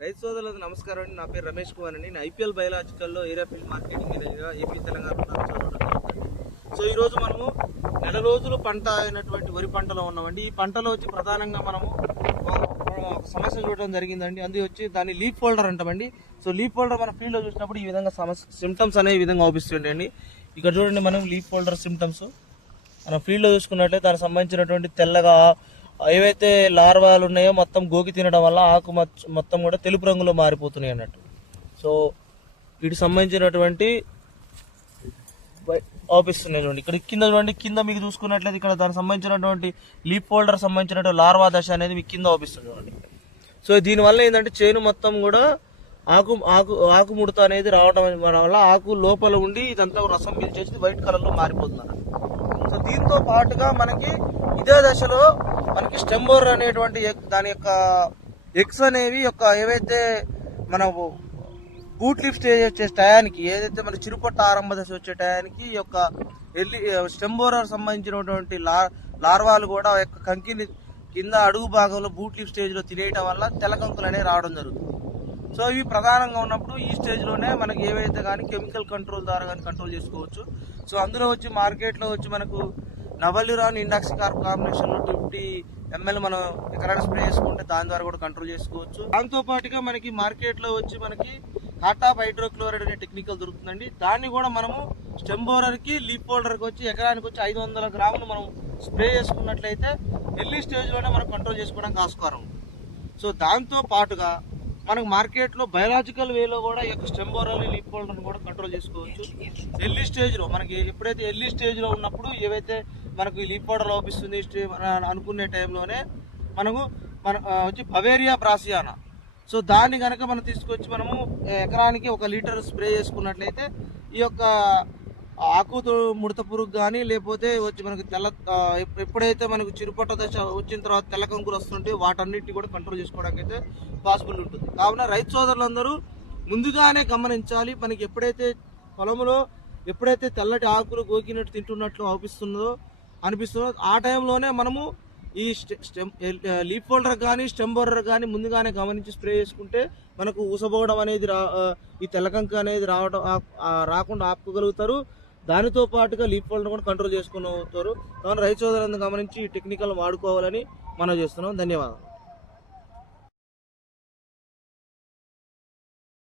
రైతు సోదరులకు నమస్కారం అండి. నా పేరు రమేష్ కుమార్ అండి. నేను ఐపీఎల్ బయోలాజికల్లో ఏరియా ఫీల్డ్ మార్కెటింగ్ మేనేజర్గా ఏపీ తెలంగాణలో చదవడం జరుగుతుంది. సో ఈరోజు మనము నెల రోజులు పంట అయినటువంటి వరి పంటలో ఉన్నామండి. ఈ పంటలో వచ్చి ప్రధానంగా మనము ఒక సమస్య చూడడం జరిగిందండి. అది వచ్చి దాన్ని లీఫ్ ఫోల్డర్ అంటామండి. సో లీఫ్ ఫోల్డర్ మన ఫీల్డ్లో చూసినప్పుడు ఈ విధంగా సిమ్టమ్స్ అనే విధంగా అవుపిస్తుంటాయండి. ఇక్కడ చూడండి, మనం లీఫ్ ఫోల్డర్ సిమ్టమ్స్ మనం ఫీల్డ్లో చూసుకున్నట్లయితే దానికి సంబంధించినటువంటి తెల్లగా ఏవైతే లార్వాలు ఉన్నాయో మొత్తం గోకి తినడం వల్ల ఆకు మొత్తం కూడా తెలుపు రంగులో మారిపోతున్నాయి అన్నట్టు. సో వీటికి సంబంధించినటువంటి ఆపిస్తున్నాయి చూడండి. ఇక్కడ కింద చూడండి, కింద మీకు చూసుకున్నట్లయితే ఇక్కడ దానికి సంబంధించినటువంటి లీప్ ఫోల్డర్ సంబంధించినటువంటి లార్వా దశ అనేది మీకు కింద ఆపిస్తుంది చూడండి. సో దీనివల్ల ఏంటంటే చేను మొత్తం కూడా ఆకు ముడత అనేది రావడం వల్ల ఆకు లోపల ఉండి ఇదంతా రసం పీల్చేసి వైట్ కలర్లో మారిపోతుంది అన్నట్టు. సో దీంతో పాటుగా మనకి ఇదే దశలో మనకి స్టెంబోర్ అనేటువంటి దాని యొక్క ఎగ్స్ అనేవి ఏవైతే మన బూట్ లిఫ్ట్ వచ్చే టయానికి, ఏదైతే మన చిరుపట్ట ఆరంభ దశ వచ్చే టయానికి ఈ యొక్క స్టెంబోరర్ సంబంధించినటువంటి లార్వాలు కూడా యొక్క కంకిని కింద అడుగు భాగంలో బూట్ లిఫ్ట్ స్టేజ్లో తినేయటం వల్ల తెల్ల కంకులు అనేవి రావడం జరుగుతుంది. సో ఇవి ప్రధానంగా ఉన్నప్పుడు ఈ స్టేజ్లోనే మనకి ఏవైతే కానీ కెమికల్ కంట్రోల్ ద్వారా కానీ కంట్రోల్ చేసుకోవచ్చు. సో అందులో వచ్చి మార్కెట్లో వచ్చి మనకు నవల్యూరాన్ ఇండాక్సికార్బ్ కాంబినేషన్లో 50 ml మనం ఎకరాన్ని స్ప్రే చేసుకుంటే దాని ద్వారా కూడా కంట్రోల్ చేసుకోవచ్చు. దాంతో పాటుగా మనకి మార్కెట్లో వచ్చి మనకి టాటాప్ హైడ్రోక్లోరైడ్ అనే టెక్నికల్ దొరుకుతుందండి. దాన్ని కూడా మనము స్టెంబోరర్కి లీప్ హోల్డర్కి వచ్చి ఎకరానికి వచ్చి 500 గ్రాములు మనం స్ప్రే చేసుకున్నట్లయితే ఎర్లీ స్టేజ్లోనే మనం కంట్రోల్ చేసుకోవడానికి ఆస్కారం. సో దాంతో పాటుగా మనకు మార్కెట్లో బయలాజికల్ వేలో కూడా ఈ యొక్క స్టెంబోరర్ని లీప్ హోల్డర్ని కూడా కంట్రోల్ చేసుకోవచ్చు. ఎర్లీ స్టేజ్లో మనకి ఎప్పుడైతే ఎర్లీ స్టేజ్లో ఉన్నప్పుడు ఏవైతే మనకు ఈ లీప్ హోల్డర్ లోపిస్తుంది అనుకునే టైంలోనే మన వచ్చి బవేరియా బ్రాసియానా, సో దాన్ని కనుక మనం తీసుకొచ్చి మనము ఎకరానికి 1 లీటర్ స్ప్రే చేసుకున్నట్లయితే ఈ యొక్క ఆకుతో ముడత పురుగు కానీ లేకపోతే వచ్చి మనకి ఎప్పుడైతే మనకు చిరుపట్ట దశ వచ్చిన తర్వాత తెల్ల కంకులు వస్తుంటే వాటన్నిటిని కూడా కంట్రోల్ చేసుకోవడానికి అయితే పాసిబుల్ ఉంటుంది. కావున రైతు సోదరులందరూ ముందుగానే గమనించాలి. మనకి ఎప్పుడైతే పొలంలో ఎప్పుడైతే తెల్లటి ఆకులు గోకినట్టు తింటున్నట్లు అనిపిస్తుందో ఆ టైంలోనే మనము ఈ లీప్ హోల్డర్ కానీ స్టెంబోరర్ కానీ ముందుగానే గమనించి స్ప్రే చేసుకుంటే మనకు ఊసబోవడం అనేది ఈ తెల్లకంక అనేది రాకుండా ఆపుకోగలుగుతారు. దానితో పాటుగా లీప్ హోల్డర్ కూడా కంట్రోల్ చేసుకుని అవుతారు. కావున రైతు సోదరులను గమనించి ఈ టెక్నికల్ వాడుకోవాలని మనం చేస్తున్నాం. ధన్యవాదాలు.